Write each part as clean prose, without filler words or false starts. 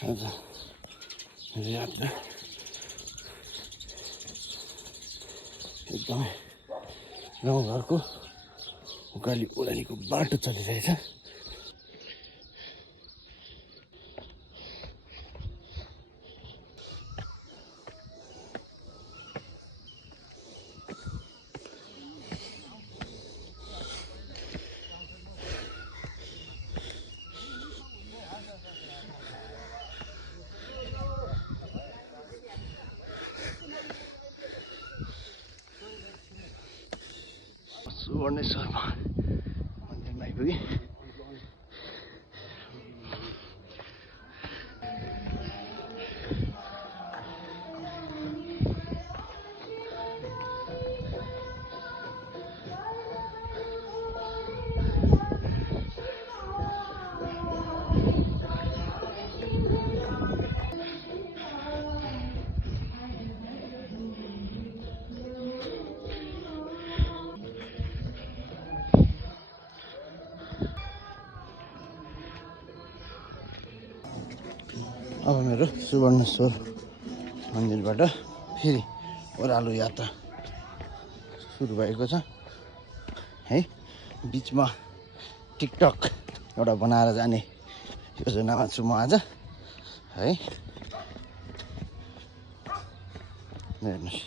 आज मेरो यात्रा एकदमै गाउँघरको उकाली ओह्रालीको बाटो चलिरहेछ। सुवर्णेश्वरमा मन्दिरमा आइपुगेँ। अब मेरो सुवर्णेश्वर मन्दिरबाट फेरि ओह्रालो यात्रा सुरु भएको छ है। बिचमा टिकटक एउटा बनाएर जाने योजनामा छु म आज है। हेर्नुहोस्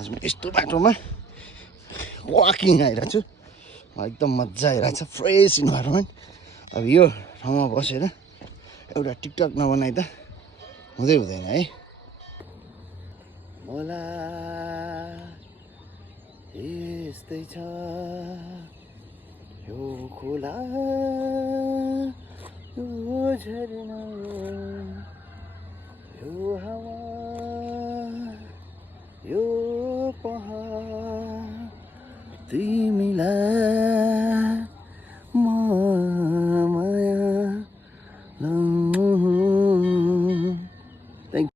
आज म यस्तो बाटोमा वाकिङ आइरहेको छु। एकदम मजा आइरहेछ, फ्रेस इन्भाइरोमेन्ट। अब यो ठाउँमा बसेर एउटा टिकटक नबनाइदा हुँदै हुँदैन है। होला यस्तै छ यो खोला, यो झरना, यो हावा, यो पहाड, तिमी